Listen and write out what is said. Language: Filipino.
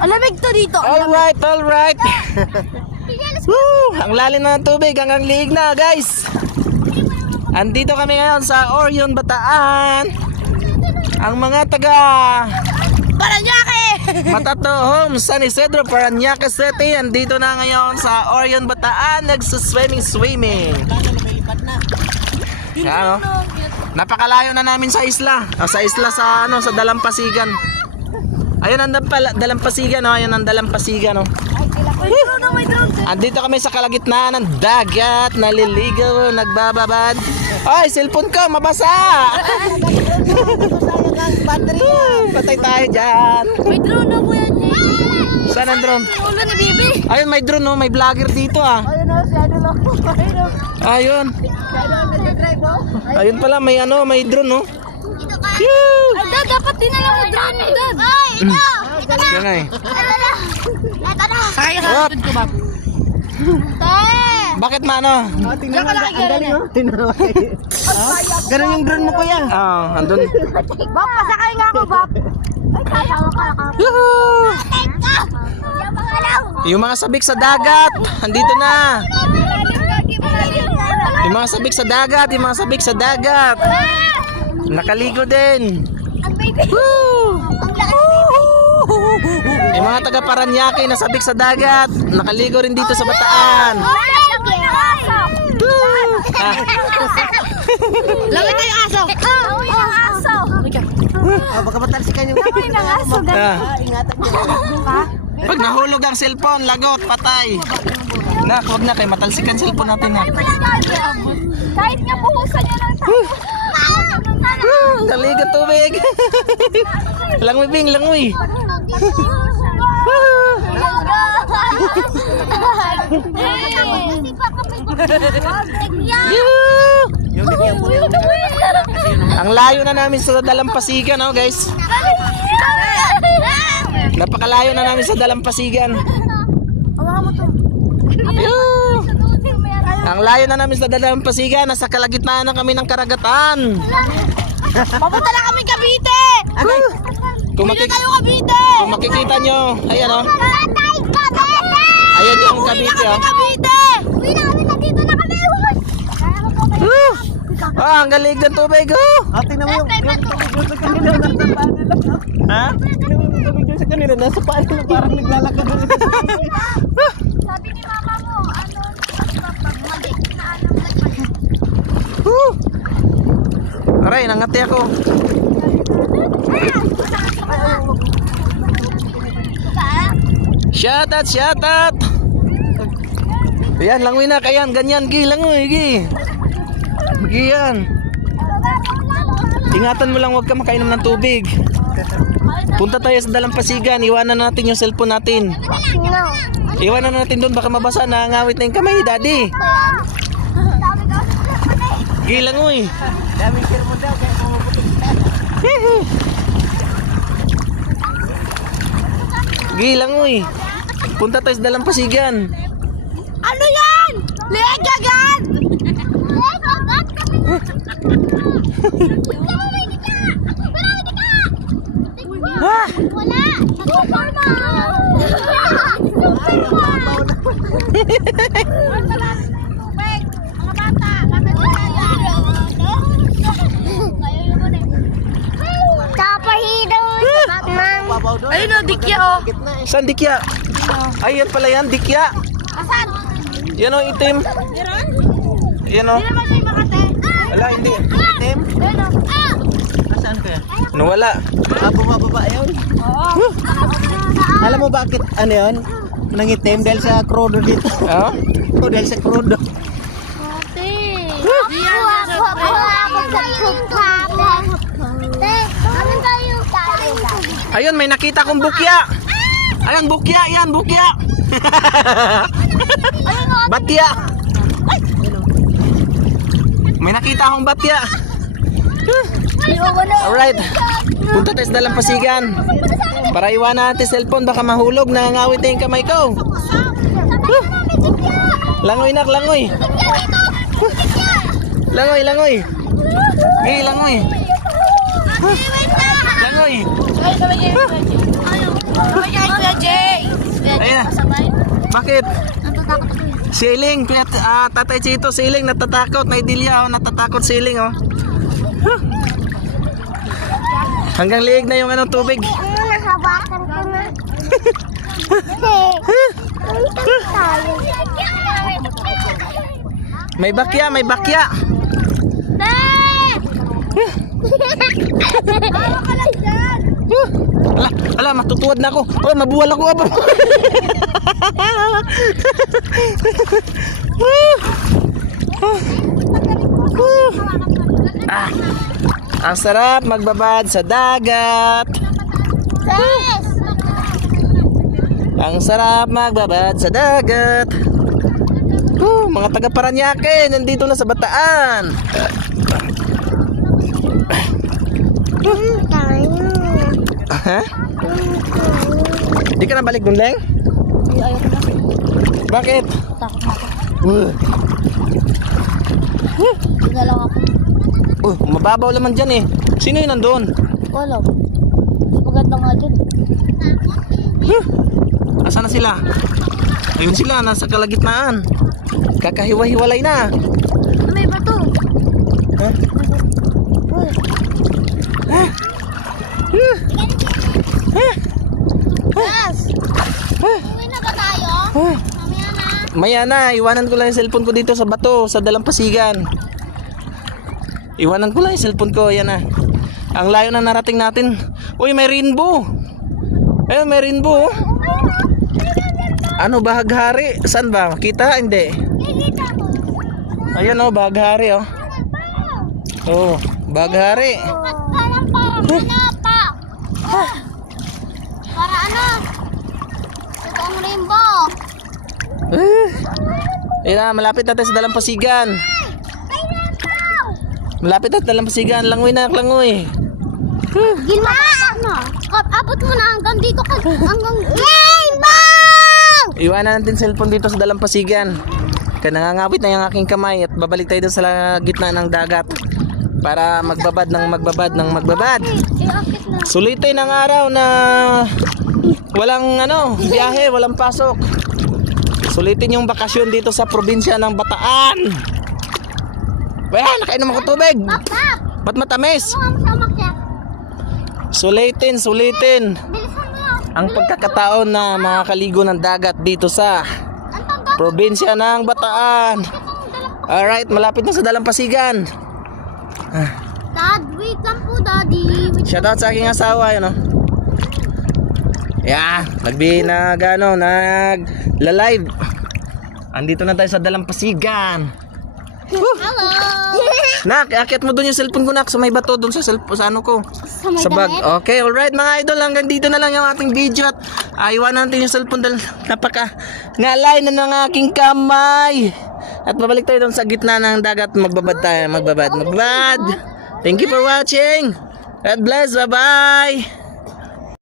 Alamig to dito. Alright. Woo! Ang lalim na ng tubig, hanggang liig na guys. Andito kami ngayon sa Orion, Bataan. Ang mga taga Paranaque! Matato Homes, San Isidro, Paranaque City. Andito na ngayon sa Orion, Bataan. Nagsuswimming. Yan, oh. Napakalayo na namin sa isla. Sa isla sa Dalampasigan. Ayun ang Dalampasigan, oh. Ayun ang Dalampasigan, oh. Andito kami sa kalagitnaan ng dagat, naliligaw, nagbababad. Ay, cellphone ko, mabasa! Patay tayo dyan. May drone na po yan. Saan ang drone? Ulo ni Bibi. Ayun, may drone, oh. May vlogger dito, ah. Ayun o, si Idol ako. Ayun. Ayun pala, may drone, oh. Ay, Dad, dapat dinala mo drone mo, Dad. Ay, ito. Yan nga, eh. Ito na. Sakay ka sa What? likod ko, Bob. Bakit mano? Diyan ka nakagyan eh. Ganun yung drone mo, kuya. Andun. Bob, pasakay nga ako, Bob. Ay, kaya ka. Yuhuu! Yung mga sabik sa dagat, andito na. Yung mga sabik sa dagat. Nakaligo din. Woo! Yung mga taga Paranaque na sabik sa dagat, nakaligo rin dito sa Bataan. Lawit na yung aso. Lawit ng aso. Baka matalsikan yung Lawit ng aso. ingatan nyo. Pag nahulog ang cellphone, lagot, patay. Nak, huwag na kayo, matalsikan cellphone natin, ha. Kahit nga buhusan nyo lang tayo. Naligo tubig. Langoy, Bing, langoy. Yuhuu! Ang layo na namin sa Dalampasigan, oh guys. Napakalayo na namin sa Dalampasigan. Yuhuu! Ang layo na namin sa Dalampasigan. Nasa kalagitnaan na kami ng karagatan. Papunta na kami Cavite! Kung, kung makikita nyo, ayan, oh. Ayan yung Cavite, oh. Cavite! Uwi na kami, nandito na kami! Ang galing ng tubig, oh. Tingnan mo yung tubig sa kanila. Nasa paan nila. Ha? Tingnan mo yung tubig sa kanila. Nasa paan nila. Parang naglalakad na nila. Sabi ni mama mo, ano, mali, Aray, nangati ako. Shout out. Ayan, langoy na, kayan, ganyan, gi, langoy, gi. Gi yan. Ingatan mo lang, huwag ka makainom ng tubig. Punta tayo sa Dalampasigan, iwanan natin yung cellphone natin. Iwanan natin doon, baka mabasa, nangangawit na yung kamay, daddy. Gi, langoy. Daming share mo daw. Kaya mamuputok na. Gi, langoy. Punta tayo sa Dalampasigan. Ano yan? Legagan! Ha? Wala! Babaw doon. Ayun o, dikya o. Gitna eh. Saan dikya? Ay, yan pala yan, dikya. Asan? Yan o, itim. Meron? Yan o. Hindi naman siya makate. Wala, hindi. Itim. Ayun o. Nasaan kaya? Nawala. Bumababa yun. Oo. Alam mo bakit ano yun? Nangitim dahil sa crudo dito. Ha? O dahil sa crudo. Ate. Ako sa pagkapon. Kami tayo tayo. Ayun, may nakita kong bukya. Ayun, bukya, yan, bukya. Batya. May nakita akong batya. Alright. Punta tayo sa Dalampasigan. Para iwanan natin cellphone, baka mahulog, nangangawit na yung kamay ko. Langoy nak, langoy. Langoy, langoy. Hey, langoy. Langoy. Ay, Kuya Jay. Bakit? Natatakot ako. Si Iling, Tatay Chito, si Iling natatakot. May dilya, oh, natatakot si Iling, oh. Huh. Hanggang liig na yung anong tubig. Nahawakan ko na. May bakya, may bakya. Ala, matutuwad na ako. Oh, mabuwal ako. Aba. Ang sarap magbabad sa dagat. Ang sarap magbabad sa dagat. Mga taga Paranaque, nandito na sa Bataan. Ha? Di ka na balik dun, Leng? Ayoko na. Bakit? Takot na ako. Hindi na lang ako. Mababaw naman dyan eh. Sino yun nandun? Wala. Mas maganda nga dyan. Asan na sila? Ayun sila, nasa kalagitnaan. Kakahiwa-hiwalay na. May bato. Huh? Yes! Uwi na ba tayo? Mamaya na. Maya na, iwanan ko lang yung cellphone ko dito sa bato, sa Dalampasigan. Iwanan ko lang yung cellphone ko, yan na. Ang layo na narating natin. Uy, may rainbow. Ayun, may rainbow. Ano, bahaghari? Saan ba? Kita? Hindi. Ayan oh, bahaghari oh. Oh, bahaghari. Parang pinapa. Para ano? Ito ang rainbow. Ayan na, malapit natin sa Dalampasigan. Malapit natin sa Dalampasigan. Langoy na, langoy. Gilma na. Abot mo na hanggang dito ka. Hanggang rainbow! Iwanan natin cellphone dito sa Dalampasigan. Kaya nangangawit na yung aking kamay at babalik tayo dun sa gitna ng dagat para magbabad ng magbabad. Iakit na. Sulitin ang araw na walang biyahe, walang pasok. Sulitin yung bakasyon dito sa probinsya ng Bataan. Wala, nakainom ako tubig. Ba't matamis? Sulitin. Bilisan mo. Ang pagkakataon na makakaligo ng dagat dito sa probinsya ng Bataan. Alright, malapit na sa Dalampasigan. Dad, wait lang po, Daddy. Shoutout sa aking asawa, yun o. Yeah, nag-live. Andito na tayo sa Dalampasigan. Hello. Nak, akit mo doon yung cellphone ko, nak. Sa may bato doon sa ano ko. Sa bag. Okay, alright mga idol. Hanggang dito na lang yung ating video. At iwanan natin yung cellphone dahil ngalay na ng aking kamay. At babalik tayo doon sa gitna ng dagat. Magbabad tayo. Magbabad. Thank you for watching. God bless. Bye-bye.